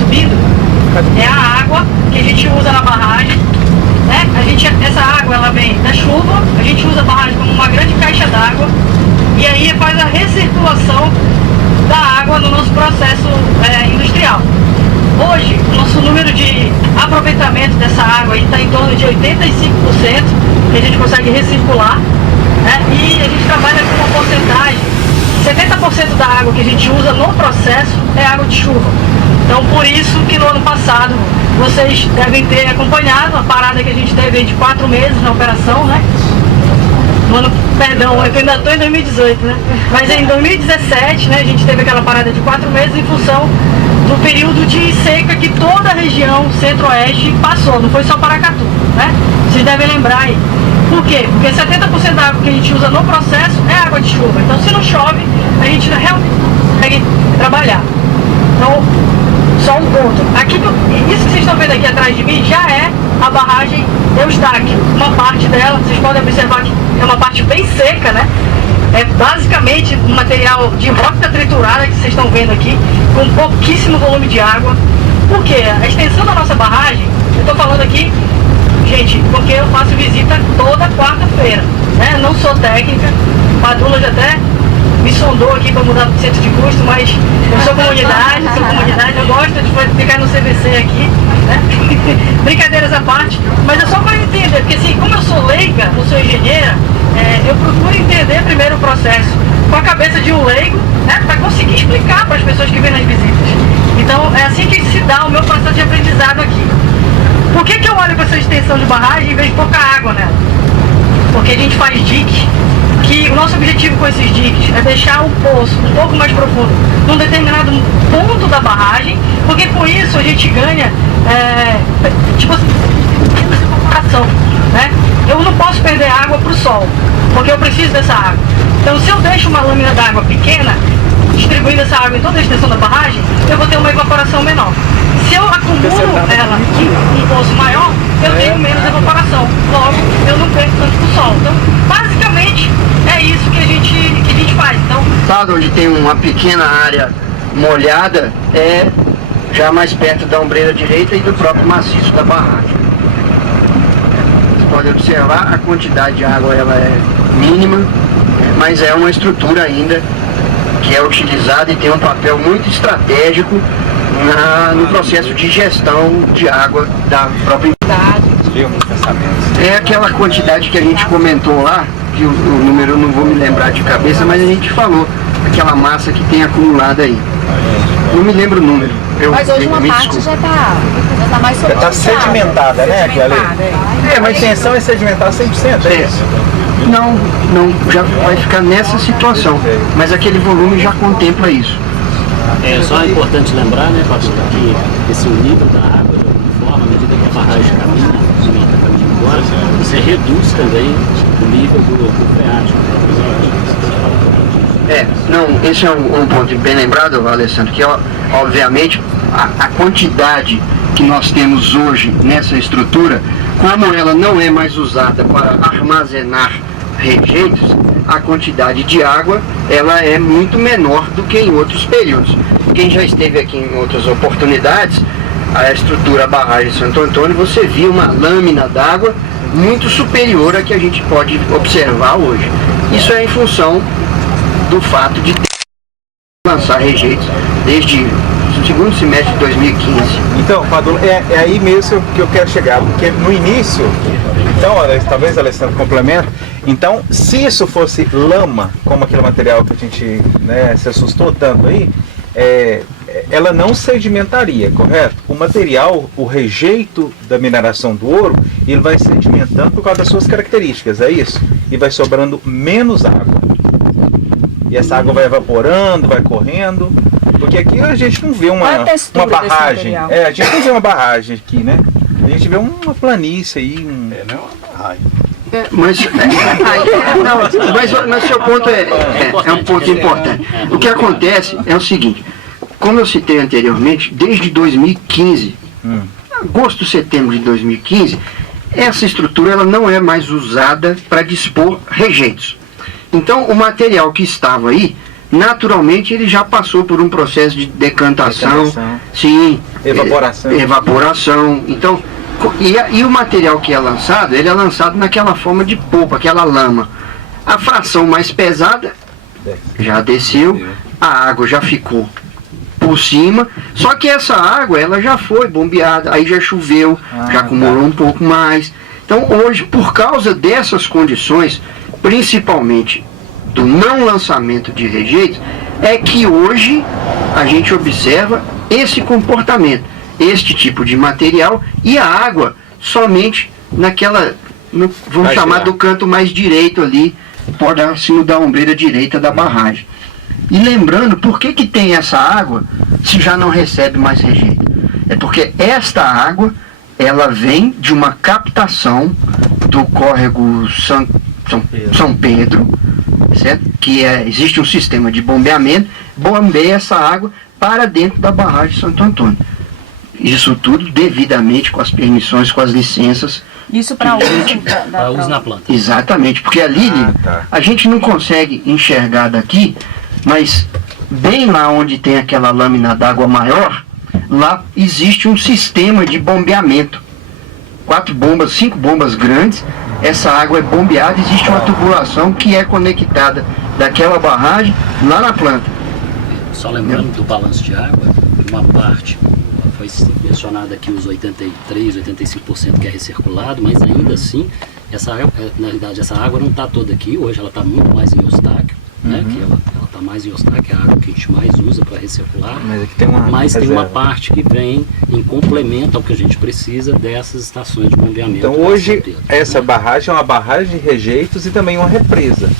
subindo, é a água que a gente usa na barragem, né? Essa água ela vem da chuva, a gente usa a barragem como uma grande caixa d'água e aí faz a recirculação da água no nosso processo industrial. Hoje, o nosso número de aproveitamento dessa água está em torno de 85%, que a gente consegue recircular, né? E a gente trabalha com uma porcentagem, 70% da água que a gente usa no processo é água de chuva. Então, por isso que no ano passado, vocês devem ter acompanhado a parada que a gente teve de 4 meses na operação, né? Perdão, eu ainda estou em 2018, né? Mas em 2017, né, a gente teve aquela parada de 4 meses em função do período de seca que toda a região centro-oeste passou, não foi só Paracatu, né? Vocês devem lembrar aí. Por quê? Porque 70% da água que a gente usa no processo é água de chuva. Então, se não chove, a gente realmente não consegue trabalhar. Então, só um ponto. Aqui, isso que vocês estão vendo aqui atrás de mim já é a barragem Eustáquio. Uma parte dela, vocês podem observar que é uma parte bem seca, né? É basicamente um material de rocha triturada que vocês estão vendo aqui, com pouquíssimo volume de água. Por quê? A extensão da nossa barragem, eu estou falando aqui, gente, porque eu faço visita toda quarta-feira, né? Não sou técnica, o Padula já até me sondou aqui para mudar do centro de custo, mas eu sou comunidade, eu gosto de ficar no CVC aqui, né? Brincadeiras à parte, mas é só para entender, porque assim, como eu sou leiga, não sou engenheira, eu procuro entender primeiro o processo com a cabeça de um leigo, né? Para conseguir explicar para as pessoas que vêm nas visitas. Então é assim que se dá o meu processo de aprendizado aqui. Por que eu olho para essa extensão de barragem e vejo pouca água nela? Porque a gente faz dique, que o nosso objetivo com esses diques é deixar o poço um pouco mais profundo num determinado ponto da barragem, porque com isso a gente ganha tipo assim, menos evaporação, né? Eu não posso perder água para o sol, porque eu preciso dessa água. Então, se eu deixo uma lâmina d'água pequena, distribuindo essa água em toda a extensão da barragem, eu vou ter uma evaporação menor. Se eu acumulo ela em um poço maior, eu tenho menos evaporação. Logo, eu não perco tanto pro sol. Então, basicamente, é isso que a gente faz. Então, onde tem uma pequena área molhada, é já mais perto da ombreira direita e do próprio maciço da barragem. Você pode observar, a quantidade de água ela é mínima, mas é uma estrutura ainda que é utilizada e tem um papel muito estratégico no processo de gestão de água da própria cidade. É aquela quantidade que a gente comentou lá, que o número eu não vou me lembrar de cabeça, mas a gente falou, aquela massa que tem acumulada aí. Não me lembro o número. Mas hoje uma parte já está mais sedimentada. Está sedimentada, né? Mas a intenção é sedimentar 100%, é isso? Não, já vai ficar nessa situação, mas aquele volume já contempla isso. Só é importante lembrar, né, pastor, que esse nível da água, de alguma forma, à medida que a barragem caminha, está caminhando agora, você reduz também o nível do freático. Esse é um ponto bem lembrado, Alessandro, que obviamente a quantidade que nós temos hoje nessa estrutura, como ela não é mais usada para armazenar rejeitos, a quantidade de água ela é muito menor do que em outros períodos. Quem já esteve aqui em outras oportunidades, a estrutura barragem Santo Antônio, você viu uma lâmina d'água muito superior à que a gente pode observar hoje. Isso é em função do fato de lançar rejeitos desde o segundo semestre de 2015. Então, Padula, é aí mesmo que eu quero chegar, porque no início, então, talvez a Alessandra complementa, então, se isso fosse lama, como aquele material que a gente se assustou tanto aí, ela não sedimentaria, correto? O material, o rejeito da mineração do ouro, ele vai sedimentando por causa das suas características, é isso? E vai sobrando menos água. E essa água vai evaporando, vai correndo, porque aqui a gente não vê uma barragem. A gente não vê uma barragem aqui, né? A gente vê uma planície aí. Não é uma barragem. Mas seu ponto é um ponto importante. O que acontece é o seguinte, como eu citei anteriormente, desde 2015, agosto, setembro de 2015, essa estrutura ela não é mais usada para dispor rejeitos. Então o material que estava aí, naturalmente ele já passou por um processo de decantação. Sim, evaporação. Então, e o material que é lançado, ele é lançado naquela forma de polpa, aquela lama. A fração mais pesada já desceu, a água já ficou por cima, só que essa água ela já foi bombeada, aí já choveu, já acumulou um pouco mais. Então hoje, por causa dessas condições, principalmente do não lançamento de rejeitos, é que hoje a gente observa esse comportamento, este tipo de material e a água somente naquela, vamos chamar do canto mais direito ali, próximo da ombreira direita da barragem. E lembrando, por que tem essa água se já não recebe mais rejeito? É porque esta água, ela vem de uma captação do córrego São Pedro, certo? Que existe um sistema de bombeamento, bombeia essa água para dentro da barragem de Santo Antônio. Isso tudo devidamente com as permissões, com as licenças. Isso para uso na planta. Exatamente, porque ali a gente não consegue enxergar daqui, mas bem lá onde tem aquela lâmina d'água maior, lá existe um sistema de bombeamento. 5 bombas grandes, essa água é bombeada, existe uma tubulação que é conectada daquela barragem lá na planta. Só lembrando do balanço de água, uma parte foi mencionado aqui os 83, 85% que é recirculado, mas ainda assim, essa água, na realidade, essa água não está toda aqui, hoje ela está muito mais em Eustáquio, né, que ela está mais em Eustáquio, é a água que a gente mais usa para recircular, mas aqui tem uma parte que vem em complemento ao que a gente precisa dessas estações de bombeamento. Então hoje essa barragem é uma barragem de rejeitos e também uma represa.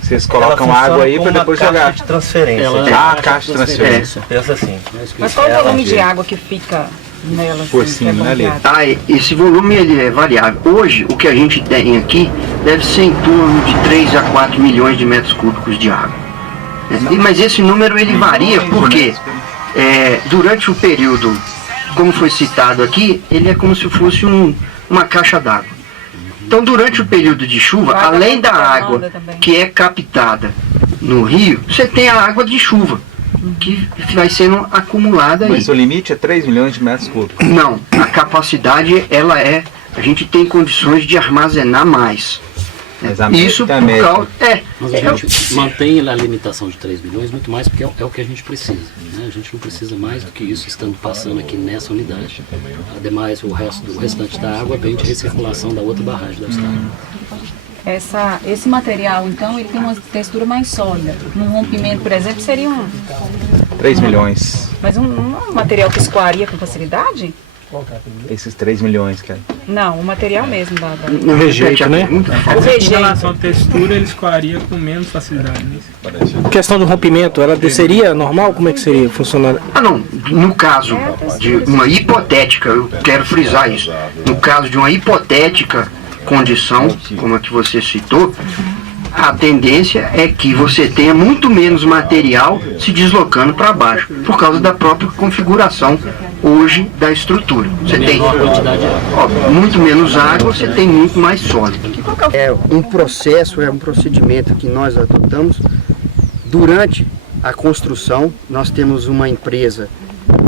Vocês colocam água aí para depois jogar. De transferência. A caixa de transferência. Pensa assim. Mas qual o volume de água que fica nela? Por cima, né, esse volume ele é variável. Hoje, o que a gente tem aqui deve ser em torno de 3 a 4 milhões de metros cúbicos de água. Mas esse número ele varia porque durante o período, como foi citado aqui, ele é como se fosse uma caixa d'água. Então, durante o período de chuva, além da água que é captada no rio, você tem a água de chuva, que vai sendo acumulada aí. Mas o limite é 3 milhões de metros cúbicos? Não, a capacidade, a gente tem condições de armazenar mais. Mas a isso por causa... Mas a gente mantém a limitação de 3 milhões muito mais porque é o que a gente precisa, né? A gente não precisa mais do que isso estando passando aqui nessa unidade. Ademais, o restante da água vem de recirculação da outra barragem da Eustáquio. Esse material, então, ele tem uma textura mais sólida. Num rompimento, por exemplo, seria 3 milhões. Mas um material que escoaria com facilidade? Esses 3 milhões, cara. Não, o material mesmo No rejeito, né? Em relação à textura, ele escoaria com menos facilidade. Né? Questão do rompimento, ela seria normal? Como é que seria funcionar? Não. No caso de uma hipotética, eu quero frisar isso. No caso de uma hipotética condição, como a que você citou, a tendência é que você tenha muito menos material se deslocando para baixo, por causa da própria configuração hoje da estrutura. Você tem muito menos água, você tem muito mais sólido. É um procedimento que nós adotamos durante a construção. Nós temos uma empresa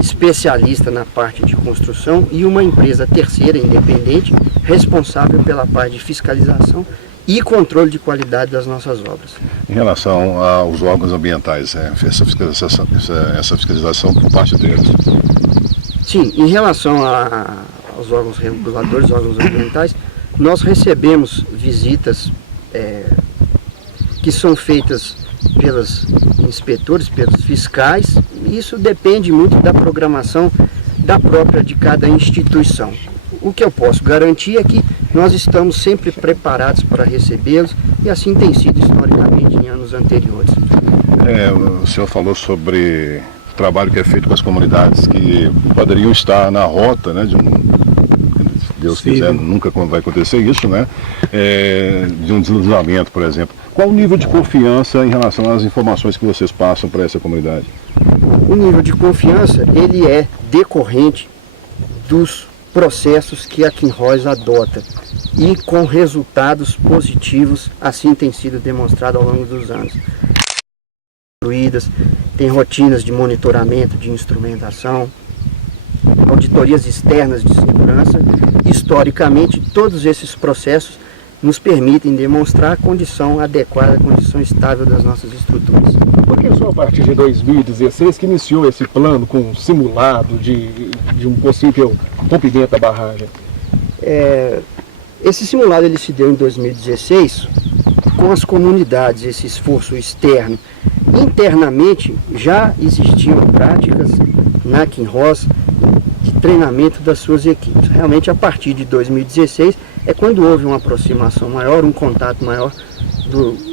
especialista na parte de construção e uma empresa terceira independente responsável pela parte de fiscalização e controle de qualidade das nossas obras. Em relação aos órgãos ambientais, essa fiscalização por parte deles? Sim, em relação aos órgãos reguladores, órgãos ambientais, nós recebemos visitas que são feitas pelos inspetores, pelos fiscais. Isso depende muito da programação de cada instituição. O que eu posso garantir é que nós estamos sempre preparados para recebê-los e assim tem sido historicamente em anos anteriores. O senhor falou sobre o trabalho que é feito com as comunidades que poderiam estar na rota, né, se Deus quiser, nunca vai acontecer isso, né, de um deslizamento, por exemplo. Qual o nível de confiança em relação às informações que vocês passam para essa comunidade? O nível de confiança, ele é decorrente dos processos que a Kinross adota e com resultados positivos, assim tem sido demonstrado ao longo dos anos. Tem rotinas de monitoramento, de instrumentação, auditorias externas de segurança. Historicamente, todos esses processos nos permitem demonstrar a condição adequada, a condição estável das nossas estruturas. Por que só a partir de 2016 que iniciou esse plano com um simulado de um possível rompimento da barragem? Esse simulado ele se deu em 2016 com as comunidades, esse esforço externo. Internamente já existiam práticas na Kinross de treinamento das suas equipes. Realmente a partir de 2016 é quando houve uma aproximação maior, um contato maior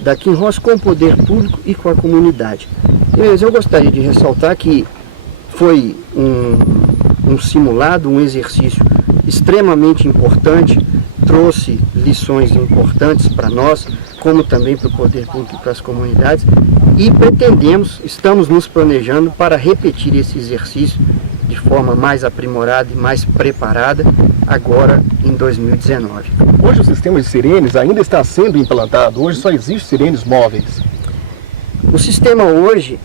da Kinross com o poder público e com a comunidade. Mas eu gostaria de ressaltar que foi um simulado, um exercício extremamente importante, trouxe lições importantes para nós, como também para o poder público e para as comunidades, e estamos nos planejando para repetir esse exercício de forma mais aprimorada e mais preparada agora em 2019. Hoje o sistema de sirenes ainda está sendo implantado, hoje só existe sirenes móveis. O sistema hoje,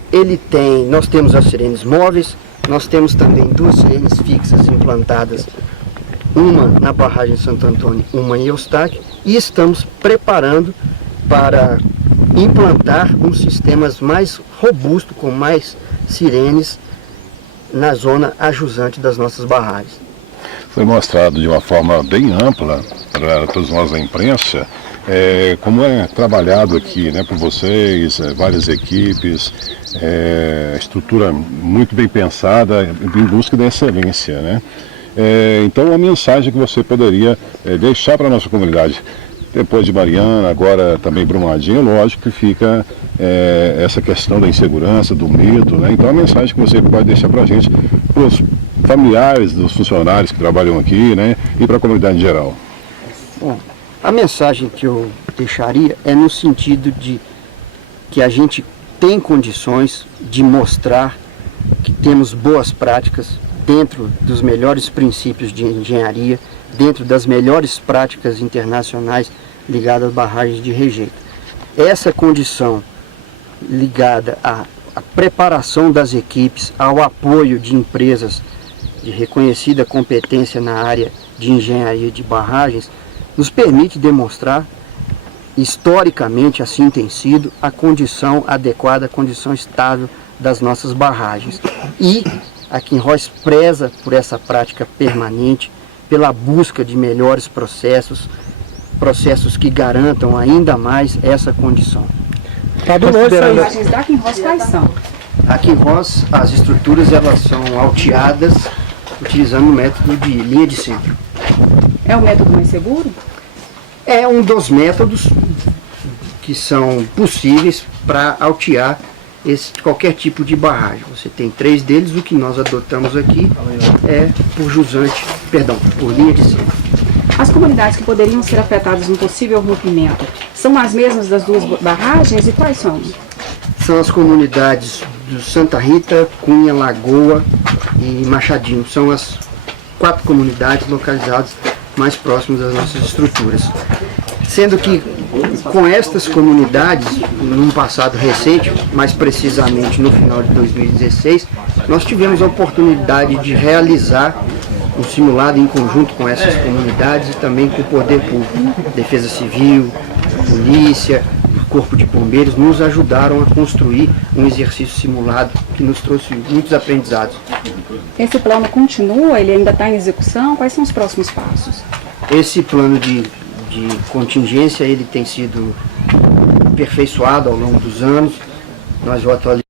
nós temos as sirenes móveis, nós temos também 2 sirenes fixas implantadas, uma na barragem Santo Antônio, uma em Eustáquio, e estamos preparando para implantar um sistema mais robusto, com mais sirenes na zona ajusante das nossas barragens. Foi mostrado de uma forma bem ampla para todos nós da imprensa como é trabalhado aqui, né, por vocês, várias equipes, estrutura muito bem pensada em busca da excelência, né? Então, a mensagem que você poderia deixar para a nossa comunidade, depois de Mariana, agora também Brumadinho, lógico que fica essa questão da insegurança, do medo, né? Então, a mensagem que você pode deixar para a gente, para os familiares dos funcionários que trabalham aqui, né, e para a comunidade em geral. Bom, a mensagem que eu deixaria é no sentido de que a gente tem condições de mostrar que temos boas práticas dentro dos melhores princípios de engenharia, dentro das melhores práticas internacionais ligadas às barragens de rejeito. Essa condição ligada à preparação das equipes, ao apoio de empresas de reconhecida competência na área de engenharia de barragens, nos permite demonstrar, historicamente assim tem sido, a condição adequada, a condição estável das nossas barragens. E a Kinross preza por essa prática permanente, pela busca de melhores processos que garantam ainda mais essa condição. As barragens da Kinross quais são? A Kinross, as estruturas elas são alteadas utilizando o método de linha de centro. É o método mais seguro? É um dos métodos que são possíveis para altear qualquer tipo de barragem. Você tem 3 deles, o que nós adotamos aqui é por linha de centro. As comunidades que poderiam ser afetadas no possível rompimento são as mesmas das 2 barragens e quais são? São as comunidades de Santa Rita, Cunha, Lagoa e Machadinho. São as 4 comunidades localizadas mais próximas das nossas estruturas. Sendo que com estas comunidades, num passado recente, mais precisamente no final de 2016, nós tivemos a oportunidade de realizar um simulado em conjunto com essas comunidades e também com o poder público. Defesa Civil, Polícia, Corpo de Bombeiros nos ajudaram a construir um exercício simulado que nos trouxe muitos aprendizados. Esse plano continua? Ele ainda está em execução? Quais são os próximos passos? Esse plano de contingência ele tem sido aperfeiçoado ao longo dos anos. Nós o atualizamos